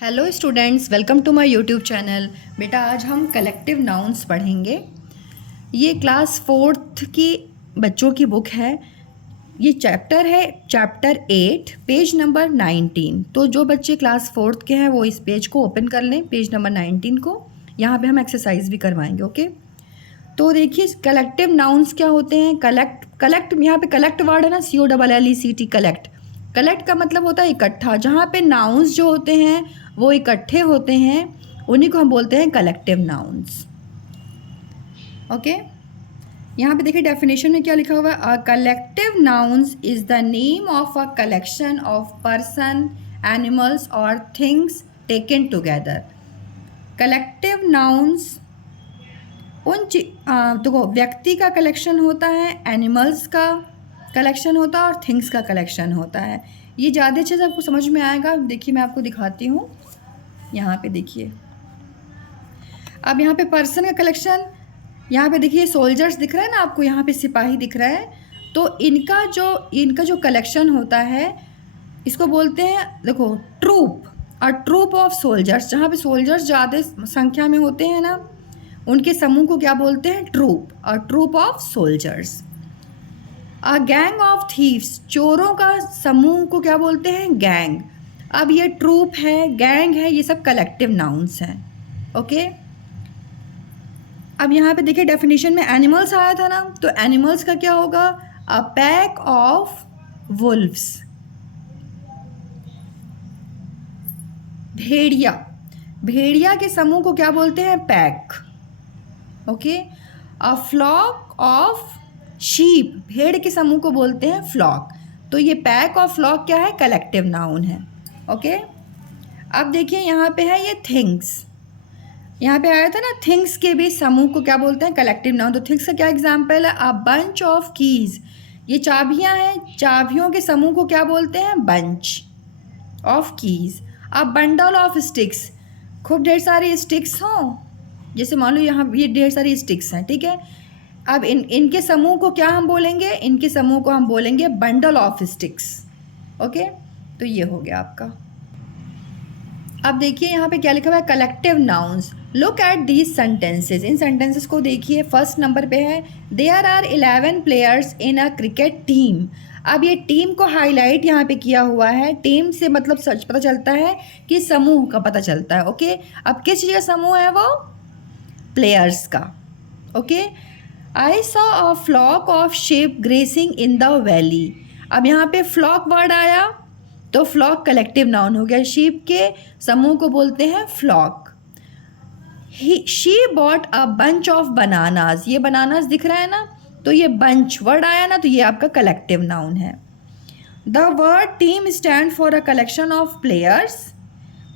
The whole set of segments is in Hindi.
Hello students, welcome to my YouTube channel. बेटा आज हम कलेक्टिव नाउन्स पढ़ेंगे। ये क्लास फोर्थ की बच्चों की बुक है। ये चैप्टर है चैप्टर 8 पेज नंबर 19। तो जो बच्चे क्लास फोर्थ के हैं वो इस पेज को ओपन कर लें, पेज नंबर 19 को। यहाँ पे हम एक्सरसाइज भी करवाएंगे। ओके, तो देखिए कलेक्टिव नाउन्स क्या होते हैं। कलेक्ट यहाँ पे कलेक्ट वर्ड है ना, COLLECT, कलेक्ट। कलेक्ट का मतलब होता है इकट्ठा। जहाँ पे नाउन्स जो होते हैं वो इकट्ठे होते हैं, उन्हीं को हम बोलते हैं कलेक्टिव नाउन्स। ओके, यहाँ पे देखिए डेफिनेशन में क्या लिखा हुआ है। A collective nouns is the name of a collection of person, animals और things taken together. Collective nouns देखो व्यक्ति का कलेक्शन होता है, एनिमल्स का कलेक्शन होता है और थिंग्स का कलेक्शन होता है। ये ज़्यादा अच्छे से आपको समझ में आएगा। देखिए मैं आपको दिखाती हूँ। यहाँ पे देखिए, अब यहाँ पे पर्सन का कलेक्शन, यहाँ पे देखिए सोल्जर्स दिख रहा है ना आपको, यहाँ पे सिपाही दिख रहा है। तो इनका जो कलेक्शन होता है इसको बोलते हैं, देखो, troop. A troop of soldiers. जहाँ पे सोल्जर्स ज़्यादा संख्या में होते हैं ना, उनके समूह को क्या बोलते हैं? Troop. A troop of soldiers. A gang of thieves. चोरों का समूह को क्या बोलते हैं? गैंग। अब ये ट्रूप है, गैंग है, ये सब कलेक्टिव नाउन्स हैं। ओके, अब यहाँ पे देखिए डेफिनेशन में एनिमल्स आया था ना, तो एनिमल्स का क्या होगा? A pack of wolves. भेड़िया, भेड़िया के समूह को क्या बोलते हैं? Pack. Okay, a flock of sheep. भेड़ के समूह को बोलते हैं फ्लॉक। तो ये पैक और फ्लॉक क्या है? कलेक्टिव नाउन है। ओके, अब देखिए यहाँ पे है ये थिंग्स। यहाँ पे आया था ना, थिंग्स के भी समूह को क्या बोलते हैं? Collective noun. तो थिंग्स का क्या एग्जाम्पल है? अ बंच ऑफ कीज। ये चाबियाँ हैं, चाबियों के समूह को क्या बोलते हैं? Bunch of keys. A bundle of sticks. खूब ढेर सारी स्टिक्स हों, जैसे मान लो यहाँ ये ढेर सारी स्टिक्स हैं, ठीक है। अब इनके समूह को क्या हम बोलेंगे? इनके समूह को हम बोलेंगे बंडल ऑफ स्टिक्स। ओके, तो ये हो गया आपका। अब देखिए यहाँ पे क्या लिखा हुआ है? Collective nouns. Look at these sentences. इन सेंटेंसेस को देखिए। फर्स्ट नंबर पे है there are 11 players in a cricket team. अब ये टीम को हाईलाइट यहाँ पे किया हुआ है। टीम से मतलब सच पता चलता है कि समूह का पता चलता है। ओके, अब किस चीज़ का समूह है वो? प्लेयर्स का। Okay, I saw a flock of sheep grazing in the valley. अब यहाँ पे फ्लॉक वर्ड आया तो फ्लॉक कलेक्टिव नाउन हो गया। शीप के समूह को बोलते हैं flock. She bought a bunch of bananas. ये बनानाज दिख रहा है ना, तो ये बंच वर्ड आया ना, तो ये आपका कलेक्टिव नाउन है। The word team stand for a collection of players.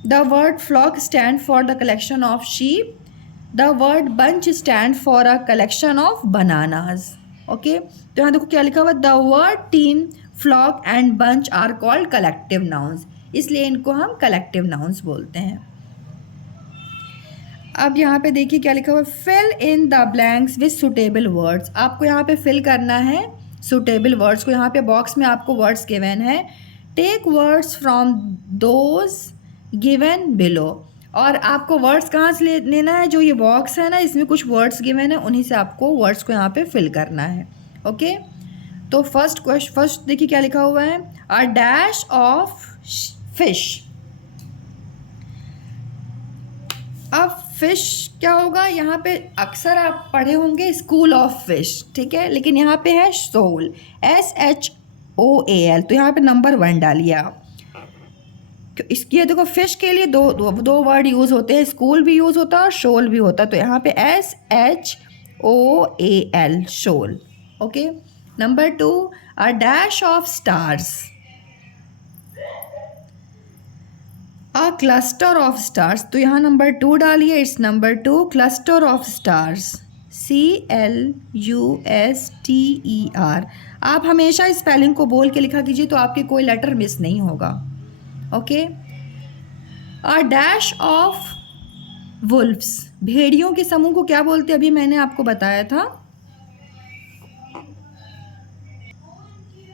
The word flock stand for the collection of sheep. The word bunch stand for a collection of bananas. Okay, तो यहाँ देखो क्या लिखा हुआ? The word team, flock and bunch are called collective nouns. इसलिए इनको हम कलेक्टिव नाउन्स बोलते हैं। अब यहाँ पे देखिए क्या लिखा हुआ? Fill in the blanks with suitable words. आपको यहाँ पे फिल करना है सुटेबल वर्ड्स को। यहाँ पे बॉक्स में आपको वर्ड्स गिवन है। Take words from those given below. और आपको वर्ड्स कहाँ से लेना है? जो ये बॉक्स है ना, इसमें कुछ वर्ड्स गिवन है, उन्हीं से आपको वर्ड्स को यहाँ पे फिल करना है। ओके, तो फर्स्ट देखिए क्या लिखा हुआ है? A dash of fish. अब फिश क्या होगा? यहाँ पे अक्सर आप पढ़े होंगे स्कूल ऑफ फिश, ठीक है, लेकिन यहाँ पे है सोल, SHOAL। तो यहाँ पे नंबर 1 डालिए आप। इसकी देखो फिश के लिए दो वर्ड यूज़ होते हैं, स्कूल भी यूज़ होता है और शोल भी होता है। तो यहाँ पे SHOAL, shoal. Okay, number 2, a dash of stars. A cluster of stars. तो यहाँ नंबर 2 डालिए। It's number 2, cluster of stars, CLUSTER। आप हमेशा स्पेलिंग को बोल के लिखा कीजिए, तो आपके कोई लेटर मिस नहीं होगा। Okay, a dash of wolves. भेड़ियों के समूह को क्या बोलते हैं? अभी मैंने आपको बताया था,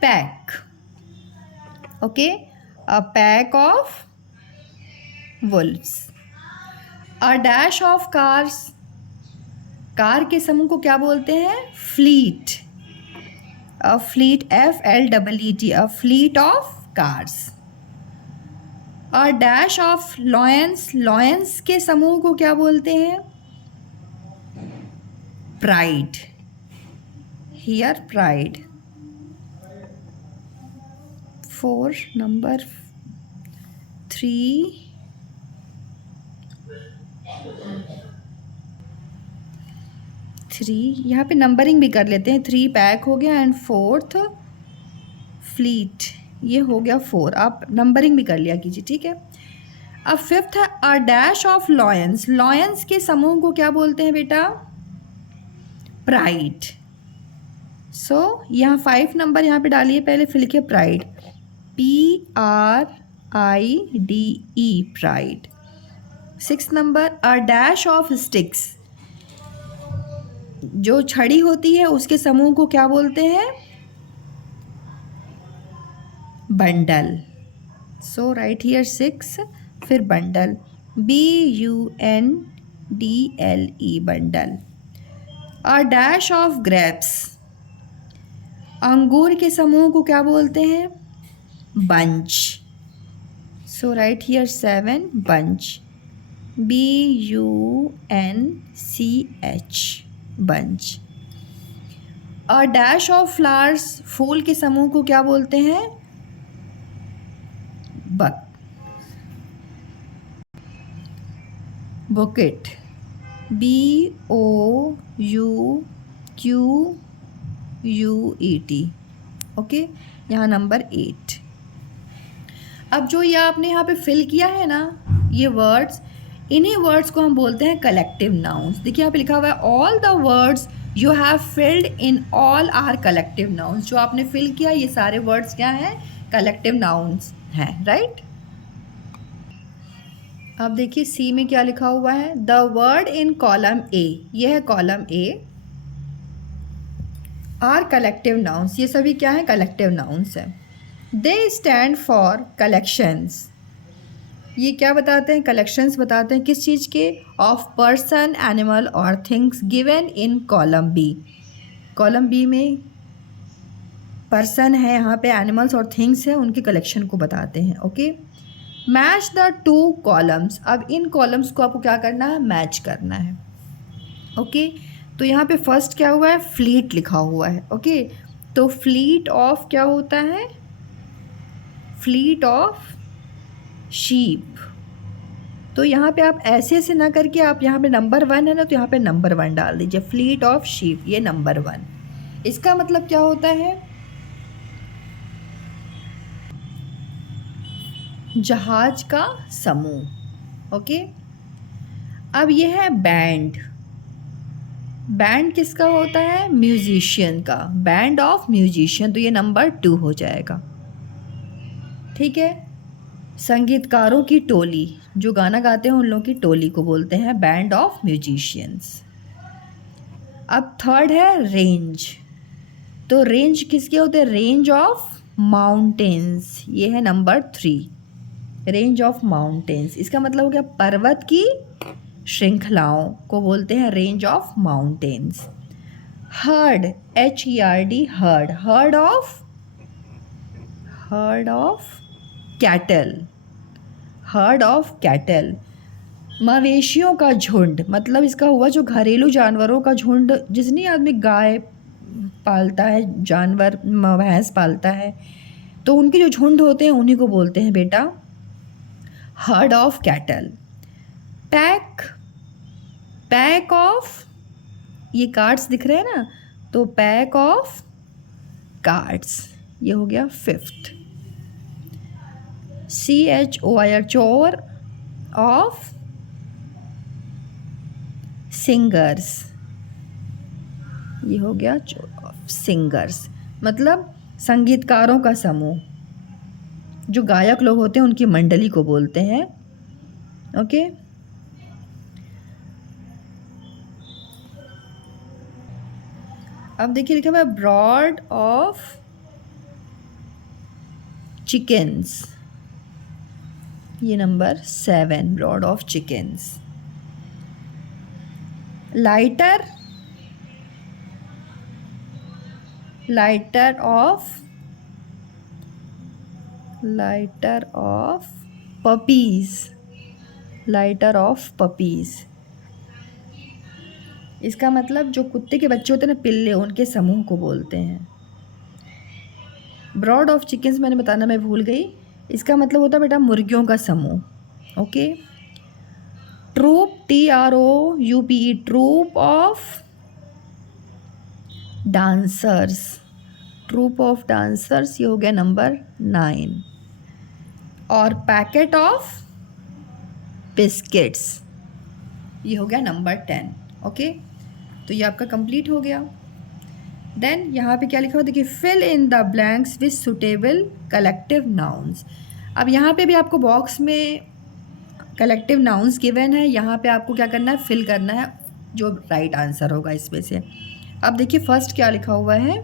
pack. Okay, a pack of Wolves. A dash of cars, car के समूह को क्या बोलते हैं? Fleet. A fleet, FLEET, a fleet of cars. A dash of lions, lions के समूह को क्या बोलते हैं? प्राइड। Here pride. 4 नंबर 3 यहाँ पे नंबरिंग भी कर लेते हैं। 3 पैक हो गया एंड 4th फ्लीट, ये हो गया 4। आप नंबरिंग भी कर लिया कीजिए, ठीक है। अब 5th है a dash of lions, lions के समूह को क्या बोलते हैं बेटा? प्राइड। सो यहाँ 5 नंबर यहाँ पे डालिए, पहले फिर लिखिए pride, PRIDE, pride. 6 number a dash of sticks, जो छड़ी होती है उसके समूह को क्या बोलते हैं? बंडल। सो राइट हियर 6, फिर bundle, BUNDLE, bundle. A dash of grapes, अंगूर के समूह को क्या बोलते हैं? Bunch. So right here 7, bunch, BUNCH, bunch. A dash of flowers, फूल के समूह को क्या बोलते हैं? Bouquet, BOUQUET, okay. यहाँ नंबर 8। अब जो ये आपने यहाँ पे फिल किया है ना, ये वर्ड्स, इन्हीं वर्ड्स को हम बोलते हैं कलेक्टिव नाउन्स। देखिए यहाँ पे लिखा हुआ है all the words you have filled in all are collective nouns. जो आपने फिल किया ये सारे वर्ड्स क्या हैं? कलेक्टिव नाउन्स हैं, राइट। अब देखिए सी में क्या लिखा हुआ है? The word in column A, ये है column A, are collective nouns, ये सभी क्या है? कलेक्टिव नाउन्स है। दे स्टैंड फॉर कलेक्शंस, ये क्या बताते हैं? कलेक्शंस बताते हैं किस चीज़ के? ऑफ पर्सन, एनिमल और things given in column B. Column B में पर्सन है, यहाँ पे एनिमल्स और थिंग्स है, उनके कलेक्शन को बताते हैं, ओके। मैच द 2 कॉलम्स, अब इन कॉलम्स को आपको क्या करना है? मैच करना है, ओके। तो यहाँ पे फर्स्ट क्या हुआ है? फ्लीट लिखा हुआ है, ओके। तो फ्लीट ऑफ क्या होता है? Fleet of sheep. तो यहाँ पे आप ऐसे ऐसे ना करके, आप यहाँ पे नंबर 1 है ना, तो यहाँ पे नंबर 1 डाल दीजिए, फ्लीट ऑफ शीप, ये नंबर 1। इसका मतलब क्या होता है? जहाज का समूह, ओके। अब ये है बैंड, बैंड किसका होता है? म्यूजिशियन का, बैंड ऑफ म्यूजिशियन, तो ये नंबर 2 हो जाएगा, ठीक है। संगीतकारों की टोली, जो गाना गाते हैं उन लोगों की टोली को बोलते हैं बैंड ऑफ म्यूजिशियंस। अब थर्ड है रेंज, तो रेंज किसके होते हैं? रेंज ऑफ माउंटेन्स, ये है नंबर 3, रेंज ऑफ माउंटेन्स। इसका मतलब हो गया पर्वत की श्रृंखलाओं को बोलते हैं range of mountains. Heard, HERD, heard, heard of cattle, heard of cattle. मवेशियों का झुंड, मतलब इसका हुआ जो घरेलू जानवरों का झुंड, जितनी आदमी गाय पालता है, जानवर भैंस पालता है, तो उनके जो झुंड होते हैं उन्हीं को बोलते हैं बेटा heard of cattle. Pack, pack of, ये कार्ड्स दिख रहे हैं ना, तो पैक ऑफ कार्ड्स, ये हो गया 5th। CHOIR, चोर ऑफ सिंगर्स, ये हो गया चोर ऑफ सिंगर्स, मतलब संगीतकारों का समूह, जो गायक लोग होते हैं उनकी मंडली को बोलते हैं, ओके। अब देखिए लिखा हुआ है ब्रॉड ऑफ चिकन्स, ये number 7 brood of chickens. Litter, litter of puppies, litter of puppies. इसका मतलब जो कुत्ते के बच्चे होते हैं ना, पिल्ले, उनके समूह को बोलते हैं। ब्रॉड ऑफ चिकन्स मैंने बताना मैं भूल गई, इसका मतलब होता है बेटा मुर्गियों का समूह। Okay. Troupe, TROUPE, troupe of dancers, troupe of dancers, ये हो गया नंबर 9। और पैकेट ऑफ बिस्किट्स, ये हो गया नंबर 10। ओके, तो ये आपका कंप्लीट हो गया। देन यहाँ पे क्या लिखा हुआ देखिए, fill in the blanks with suitable collective nouns. अब यहाँ पे भी आपको बॉक्स में कलेक्टिव नाउन्स गिवन है, यहाँ पे आपको क्या करना है, फिल करना है जो राइट आंसर होगा इसमें से। अब देखिए फर्स्ट क्या लिखा हुआ है,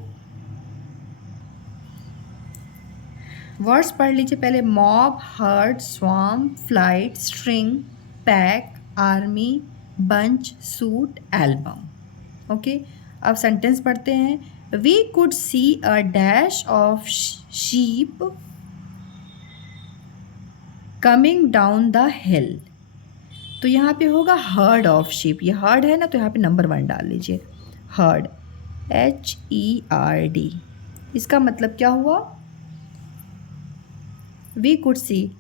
वर्ड्स पढ़ लीजिए पहले। Mob, herd, swarm, flight, string, pack, army, bunch, suite, album. Okay, अब सेंटेंस पढ़ते हैं। We could see a dash of sheep coming down the hill. तो यहाँ पे होगा हर्ड ऑफ शीप, ये हर्ड है ना, तो यहाँ पे नंबर 1 डाल लीजिए। हर्ड, HERD, इसका मतलब क्या हुआ, वी कुड सी,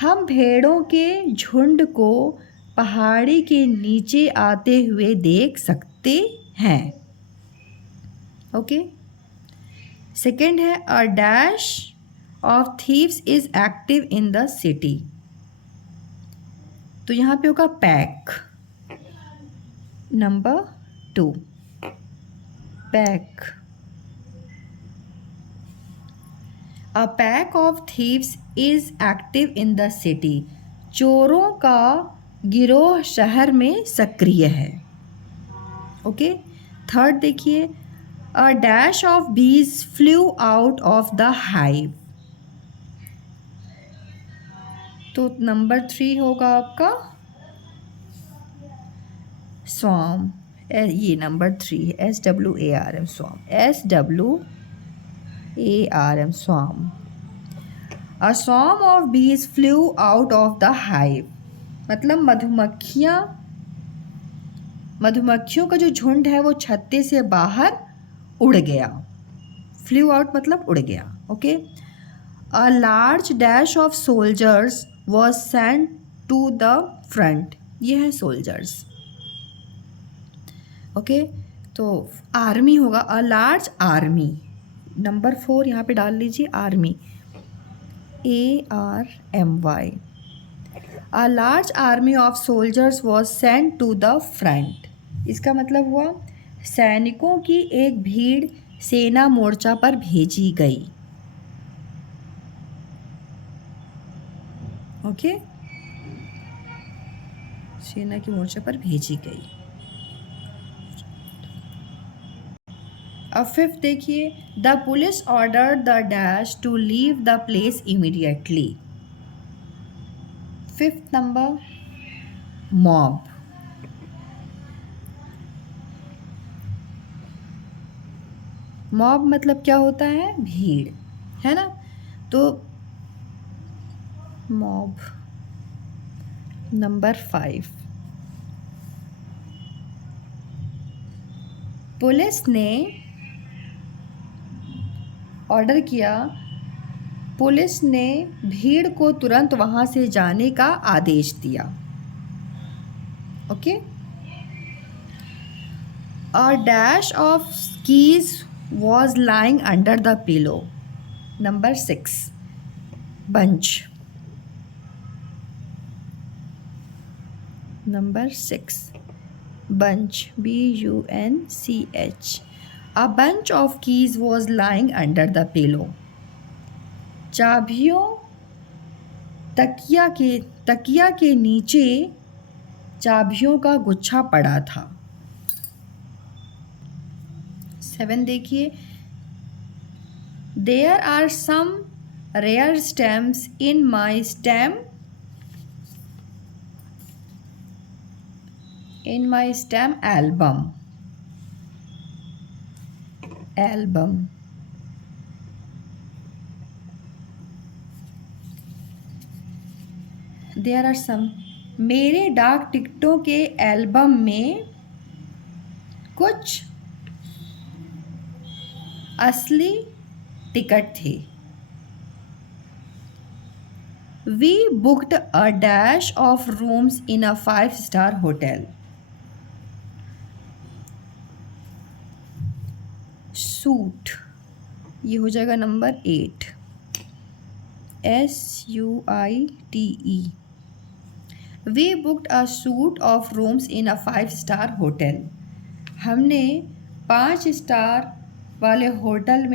हम भेड़ों के झुंड को पहाड़ी के नीचे आते हुए देख सकते हैं। ओके। सेकेंड है, a dash of thieves is active in the city. तो यहाँ पे होगा pack, number 2, pack. A pack of thieves is active in the city, चोरों का गिरोह शहर में सक्रिय है। ओके। थर्ड देखिए, a dash of bees flew out of the hive. तो नंबर 3 होगा आपका स्वार्म, ये नंबर 3 है, SWARM, swarm, SWARM, swarm. A swarm of bees flew out of the hive, मतलब मधुमक्खियों का जो झुंड है वो छत्ते से बाहर उड़ गया। फ्लू आउट मतलब उड़ गया। Okay. A large dash of soldiers was sent to the front, ये है सोल्जर्स। ओके, तो आर्मी होगा, अ लार्ज आर्मी, नंबर 4 यहाँ पे डाल लीजिए, army, ARMY। A large army of soldiers was sent to the front, इसका मतलब हुआ सैनिकों की एक भीड़ सेना मोर्चा पर भेजी गई। ओके, सेना की मोर्चा पर भेजी गई। अब 5th देखिए, the police order the dash to leave the place immediately. 5th number, mob. Mob मतलब क्या होता है, भीड़, है ना। तो मॉब, नंबर 5। पुलिस ने ऑर्डर किया, पुलिस ने भीड़ को तुरंत वहाँ से जाने का आदेश दिया। Okay. A dash of keys was lying under the pillow, number 6, bunch, number 6, bunch, BUNCH। A bunch of keys was lying under the pillow, चाबियों तकिया के नीचे चाबियों का गुच्छा पड़ा था। 7 देखिए, There are some rare stamps in my stamp in my stamp album, album. There are some, मेरे डाक टिकटों के एल्बम में कुछ असली टिकट थे। We booked a dash of rooms in a 5-स्टार होटल। सूट, ये हो जाएगा number 8, SUITE। We booked a suite of rooms in a 5-स्टार होटल। हमने 5 स्टार वाले होटल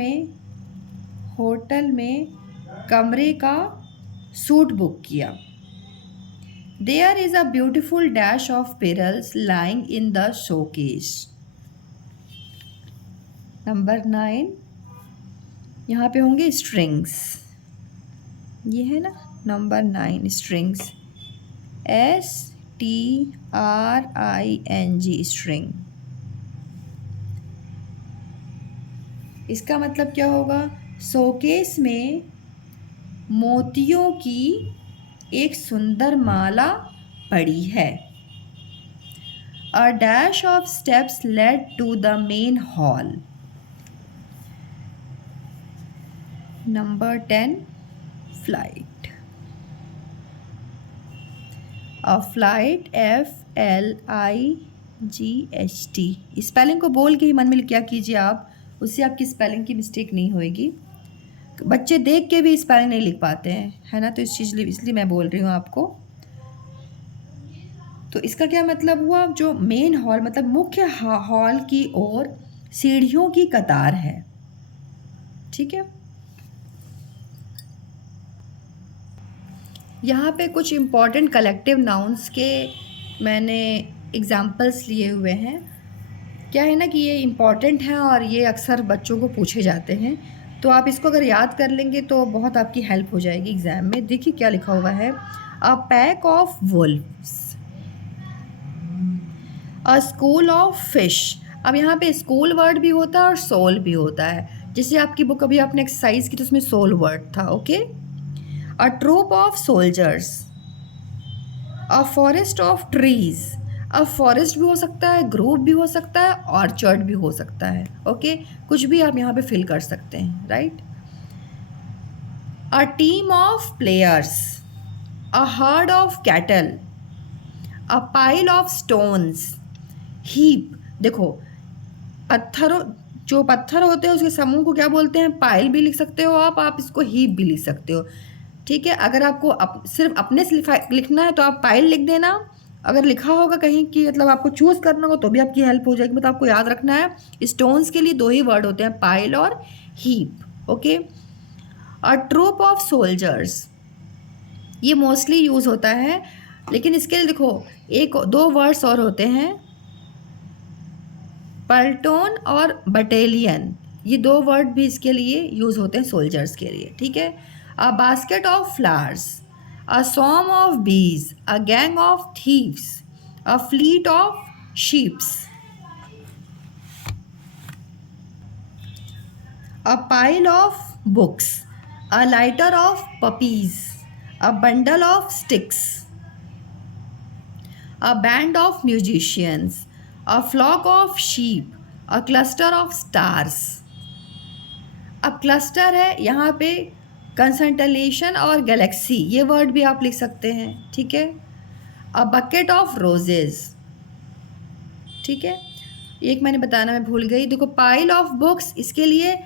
में कमरे का सूट बुक किया। There is a beautiful dash of pearls lying in the showcase. Number 9, यहाँ पे होंगे स्ट्रिंग्स, ये है ना नंबर 9, स्ट्रिंग्स, STRING, स्ट्रिंग। इसका मतलब क्या होगा? शोकेस में मोतियों की एक सुंदर माला पड़ी है। A dash of steps led to the main hall. Number 10, flight. A flight, FLIGHT। Spelling को बोल के ही मन में क्या कीजिए आप, उससे आपकी स्पेलिंग की मिस्टेक नहीं होएगी। बच्चे देख के भी स्पेलिंग नहीं लिख पाते हैं, है ना, तो इसलिए मैं बोल रही हूँ आपको। तो इसका क्या मतलब हुआ? जो मेन हॉल मतलब मुख्य हॉल की ओर सीढ़ियों की कतार है। ठीक है, यहाँ पे कुछ इम्पॉर्टेंट कलेक्टिव नाउन्स के मैंने एग्जाम्पल्स लिए हुए हैं। क्या है ना कि ये इम्पॉर्टेंट हैं और ये अक्सर बच्चों को पूछे जाते हैं, तो आप इसको अगर याद कर लेंगे तो बहुत आपकी हेल्प हो जाएगी एग्ज़ाम में। देखिए क्या लिखा हुआ है, अ pack of Wolves, a school of fish. अब यहाँ पे स्कूल वर्ड भी होता है और सोल भी होता है। जैसे आपकी बुक अभी आपने एक्सरसाइज की तो उसमें सोल वर्ड था, okay. A troop of soldiers, a forest of trees. अब फॉरेस्ट भी हो सकता है, ग्रुप भी हो सकता है, ऑर्चर्ड भी हो सकता है, ओके। कुछ भी आप यहाँ पे फिल कर सकते हैं, right. A team of players, a herd of cattle, a pile of stones, heap. देखो पत्थरों, जो पत्थर होते हैं उसके समूह को क्या बोलते हैं? पाइल भी लिख सकते हो आप इसको हीप भी लिख सकते हो। ठीक है, अगर आपको सिर्फ अपने से लिखना है तो आप पाइल लिख देना। अगर लिखा होगा कहीं कि मतलब आपको चूज़ करना होगा तो भी आपकी हेल्प हो जाएगी। मतलब आपको याद रखना है स्टोन्स के लिए 2 ही वर्ड होते हैं, पाइल और heap, okay. A troop of soldiers, ये मोस्टली यूज़ होता है, लेकिन इसके लिए देखो 1-2 वर्ड्स और होते हैं, पल्टोन और बटालियन। ये 2 वर्ड भी इसके लिए यूज़ होते हैं सोल्जर्स के लिए, ठीक है। A basket of flowers, a swarm of bees, a gang of thieves, a fleet of sheeps, a pile of books, a litter of puppies, a bundle of sticks, a band of musicians, a flock of sheep, a cluster of stars. अब क्लस्टर है, यहाँ पे कंसंटलेशन और गैलेक्सी ये वर्ड भी आप लिख सकते हैं, ठीक है। अ बकेट ऑफ रोजेज, ठीक है। एक मैंने बताना मैं भूल गई, देखो पाइल ऑफ बुक्स, इसके लिए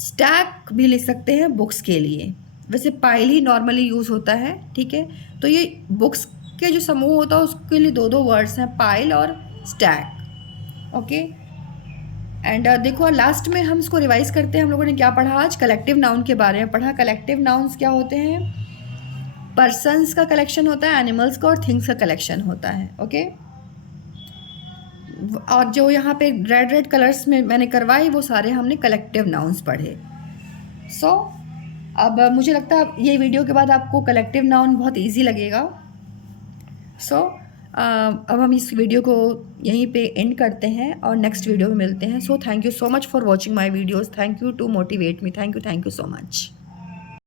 स्टैक भी लिख सकते हैं बुक्स के लिए। वैसे पाइल ही नॉर्मली यूज़ होता है, ठीक है। तो ये बुक्स के जो समूह होता है उसके लिए 2-2 वर्ड्स हैं, पाइल और स्टैक, ओके। एंड देखो लास्ट में हम इसको रिवाइज करते हैं। हम लोगों ने क्या पढ़ा आज? कलेक्टिव नाउन के बारे में पढ़ा। कलेक्टिव नाउन्स क्या होते हैं? पर्सन्स का कलेक्शन होता है, एनिमल्स का और थिंग्स का कलेक्शन होता है, ओके। और जो यहाँ पे रेड कलर्स में मैंने करवाई वो सारे हमने कलेक्टिव नाउन्स पढ़े। सो अब मुझे लगता है ये वीडियो के बाद आपको कलेक्टिव नाउन बहुत इजी लगेगा। सो अब हम इस वीडियो को यहीं पे एंड करते हैं और नेक्स्ट वीडियो में मिलते हैं. So thank you so much for watching my videos. Thank you to motivate me. Thank you so much.